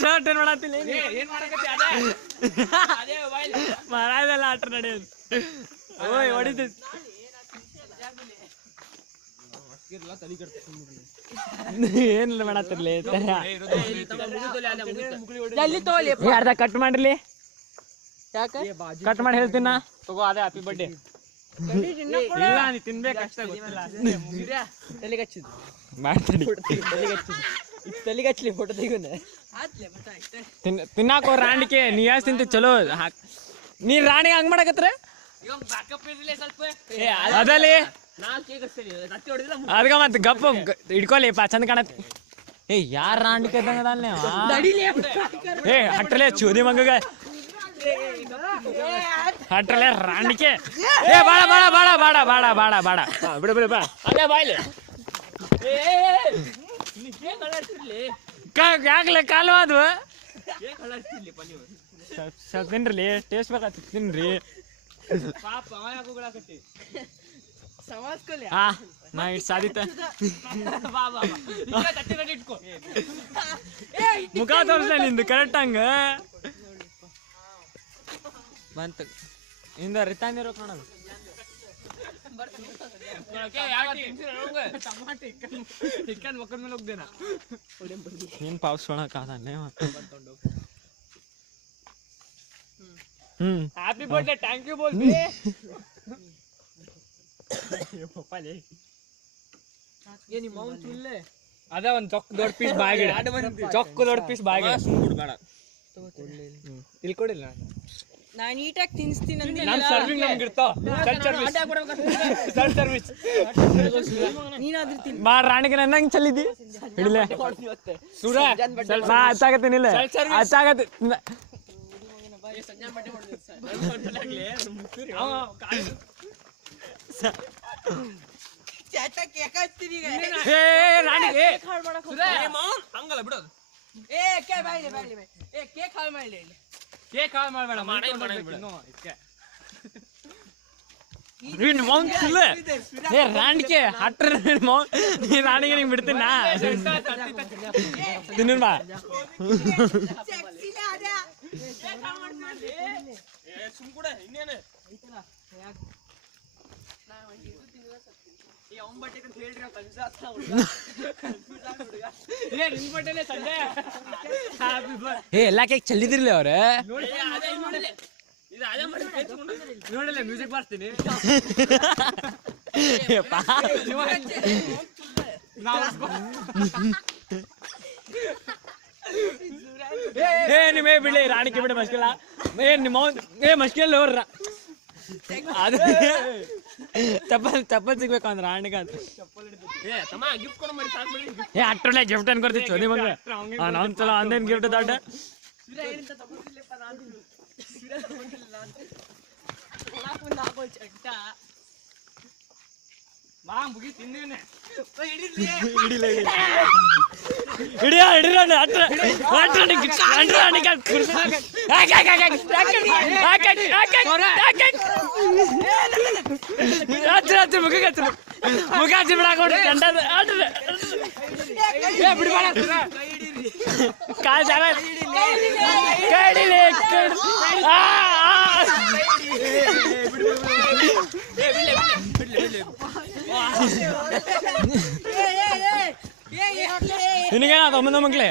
shirt ಏನ್ ಮಾಡತ್ತಿಲ್ಲ ಮಹಾರಾಜೆಲ್ಲ ಆಟ ನಡೆಯೋದು ಓಯ್ ಹೊಡಿತ ಏನಿಲ್ಲ ಮಾಡತ್ತಿರ್ಲಿ ಅರ್ಧ ಕಟ್ ಮಾಡ್ರಿ ಯಾಕೆ ಕಟ್ ಮಾಡಿ ಹೇಳ್ತೀನಿ ನಾ ತಗೋ ಅದೇ ಹ್ಯಾಪಿ ಬರ್ಡೇ ಇಲ್ಲ ನೀ ತಿನ್ಬೇಕು ಅಷ್ಟೇ ಗೊತ್ತಿಲ್ಲ ತಲೆಗಚ್ಚಲಿ ಫೋಟೋ ತೆಗೋಣ ತಿನ್ನಾಕೋ ರಾಣಿಕೆ ನೀ ಯಾಸ್ ತಿಂತಿ ಚಲೋ ನೀ ರಾಣಿಗೆ ಹಂಗ್ ಮಾಡಕತ್ರ ಅದಲ್ಲಿ ಅದ್ಕ ಮತ್ ಗಪ್ಪ ಹಿಡ್ಕೊಲಿಪ್ಪ ಚಂದ ಕಾಣತ್ ಏ ಯಾರ ರಾಣಿಕೆ ಇದ್ದಂಗದಲ್ಲ ಏ ಹಟ್ಟಲೆ ಚೋದಿ ಮಂಗಗ ಹಟ್ಟಲೆ ರಾಣಿಕೆ ಏ ಬಾಳ ಬಾಳ ಬಾಳ ಬಾಳ ಬಾಳ ಬಾಳ ಬಾಳ ಬಿಡ ಬಿಡ ಬಾ ಅದೇ ಬಾಯ್ಲಿ ಯಾಕಲೆ ಕಾಲು ಅದು ತಿನ್ರಿ ಟೇಸ್ಟ್ ಬೇಕಾಗ್ತಿ ತಿನ್ರಿ ಹಾ ನಾ ಇಟ್ ಸಾಧಿತ ಮುಖ ತೋರಿಸ ನಿಂದು ಕರೆಕ್ಟ್ ಹಂಗ ಬಂತ ಇಂದ ರಿತಾನಿರೋ ಕಾಣದು ಏನ್ ಪಾವ್ ಸೋಣಕ್ ಆದಾನೆ ಹ್ಯಾಪಿ ಬರ್ಡೇ ಥ್ಯಾಂಕ್ ಯು ಬೋಲ್ ಅದ ಒಂದ್ ಚೊಕ್ಕ ದೊಡ್ಡ ಪೀಸ್ ಬಾಯಿಗೆ ಚೊಕ್ಕ ದೊಡ್ಡ ಪೀಸ್ ಬಾಯಿಗೆ ಬೇಡ ಇಲ್ಲಿ ಕೊಡಿಲ್ಲ ನಾನು ನೀಟಾಗಿ ತಿನ್ಸ್ತೀನಿ ನಾನು ಸರ್ವಿಂಗ್ ನಮ್ಗೆ ಇರ್ತಾವ ಸರ್ವಿಸ್ ನೀನಾದ್ರೂ ತಿನ್ ಬಾ ರಾಣಿಗೆ ನಂಗೆ ಚಲ್ಲಿದ್ದಿ ಹಿಡಿಲೆ ಸುರ ಹಚ್ಚಾಗತ್ತೀನಿಲ್ಲ ಹಚ್ಚಾಗತ್ತಿ ಹಂಗಲ್ಲ ಬಿಡೋದು ಕೇಕ್ ಹಾಳು ಮಾಡಿ ಕೇಕ್ ಹಾಳು ಮಾಡಬೇಡ ರಾಣಿಕೆ ಹಟ್ರ ರಾಣಿಗೆ ನಿಂಗೆ ಬಿಡ್ತೀನಿ ನಾ ತಿನ್ನ ಬಾ ಎಲ್ಲ ಕೇಕ್ ಚೆಲ್ಲಿದ್ರಲ್ಲ ಅವ್ರ ನೋಡಿಲ್ಲ ಮ್ಯೂಸಿಕ್ ಬರ್ತೀನಿ ಏ ನಿಮ್ಮೇ ಬಿಡ್ಲಿ ರಾಣಿಕೆ ಬಿಡ ಮಸ್ಕಿಲ್ಲ ಏ ನಿಮ್ಮ ಏ ಮಸ್ಕಿಲ್ಲ ಅವ್ರ ಅದು ಚಪ್ಪಲ್ ಸಿಗ್ಬೇಕು ಅಂದ್ರೆ ರಾಣಿಗೆ ಅಂತ ಏ ಅಟ್ರಲ್ಲೇ ಗಿಫ್ಟ್ ಅನ್ ಕೊಡ್ತೀವಿ ಚೋದಿ ಮಗ ನಾವ್ ಚಲೋ ಆನ್ಲೈನ್ ಗಿಫ್ಟ್ ದೊಡ್ಡ ಮುಖ ಬಿಡಾಕೊಂಡು ಕಾಲ್ ಜಾಗ ಕಡಿಲಿ ನಿನಗೇನ ತಮ್ಮನ ಮಕ್ಳೇ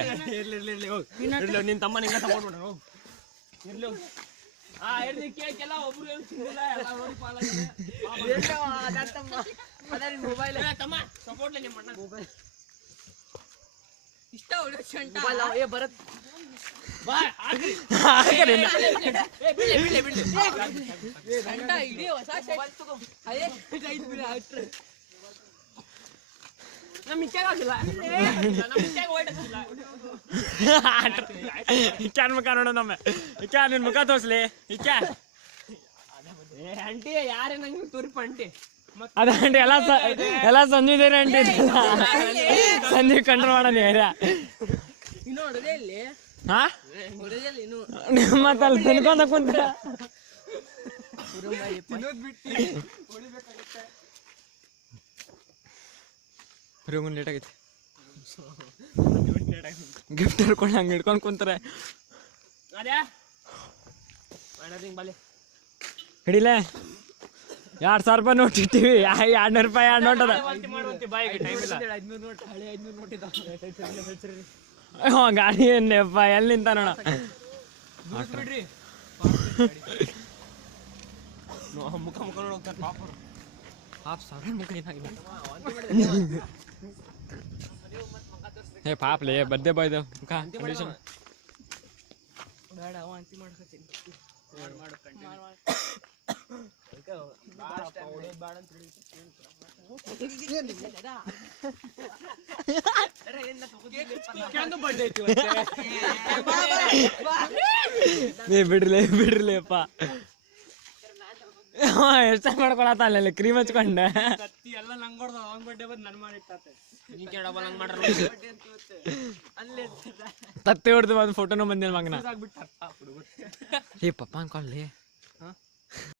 ನಿನ್ ತಮ್ಮ ನಿಂಗ ಸಪೋರ್ಟ್ ಮಾಡ ಹೋಗ್ ಇರ್ಲಿ ಕೇಕೆಲ್ಲ ಒಬ್ರು ಮೊಬೈಲ್ ತಮ್ಮ ಸಪೋರ್ಟ್ ನಿಮ್ಮ ಅಣ್ಣ ಮೊಬೈಲ್ ಇಷ್ಟ ಬರತ್ ಬಾ ಇಕ್ಯಾನ್ ಮುಖ ನೋಡು ನಮ್ಮ ಇಕ್ಯಾ ನಿನ್ ಮುಖ ತೋರ್ಸ್ಲಿ ಇಕ್ಯಾ ಅಂಟಿ ಯಾರೇ ನಂಗೆ ತೋರಿಪ ಅಂಟಿ ಅದ ಅಂಟಿ ಎಲ್ಲ ಸಂಜೀವ್ ಆಂಟಿ ಸಂಜೀವ್ ಕಂಟ್ರೋಲ್ ಮಾಡೋಣ ಯಾರ ಇನ್ನು ಹೊಡೆದೇ ಇಲ್ಲಿ ಹಾ ಹೊಡೆದೇ ಇಲ್ಲ ಇನ್ನು ಮತ್ತೆ ಅಲ್ಲಿ ತಿನ್ಕೊಂಡ ಕುಂತ ರೂಮನ್ ಲೇಟ್ ಆಗೈತಿ ಗಿಫ್ಟ್ ಹಿಡ್ಕೊಂಡು ಹಂಗೆ ಹಿಡ್ಕೊಂಡು ಕುಂತಾರೆ ಹಿಡಿಲೆ 2,000 ರೂಪಾಯಿ ನೋಟ್ ಇಟ್ಟಿವಿ 200 ರೂಪಾಯಿ 2 ನೋಟ್ ಅದ ಗಾಡಿ ಏನ್ಪ ಎಲ್ಲಿ ನಿಂತ ನೋಡ ಮುಖ ಮುಖ ನೋಡ್ತಾರೆ ಪಾಪ ಸಾವಿರ ಮುಖ ಏನಾಗಿದೆ ಏ ಪಾಪ್ಲೇ ಬರ್ದೇ ಬಾಯ್ದು ಮುಖ ಕಂಡೀಷನ್ ಬೇಡ ವಾಂತಿ ಮಾಡ್ಕೊತೀನಿ ಬಿಡ್ರಿಲೇಪ್ಪ ಎಷ್ಟ ಮಾಡ್ಕೊಳತ್ತ ಅಲ್ಲ ಕ್ರೀಮ್ ಹಚ್ಕೊಂಡೆ ಎಲ್ಲ ನಂಗೆ ಹೊಡ್ದ ಅವ್ನ ಬಡ್ಡೆ ಬಂದು ನನ್ನ ಮಾಡಿಟ್ಟಾತೆ ತತ್ತೆ ಹೊಡ್ದು ಒಂದು ಫೋಟೋನು ಬಂದಿಲ್ಲ ಮಗನ ಏ ಪಪ್ಪ ಅನ್ಕೊಳ್ಳಿ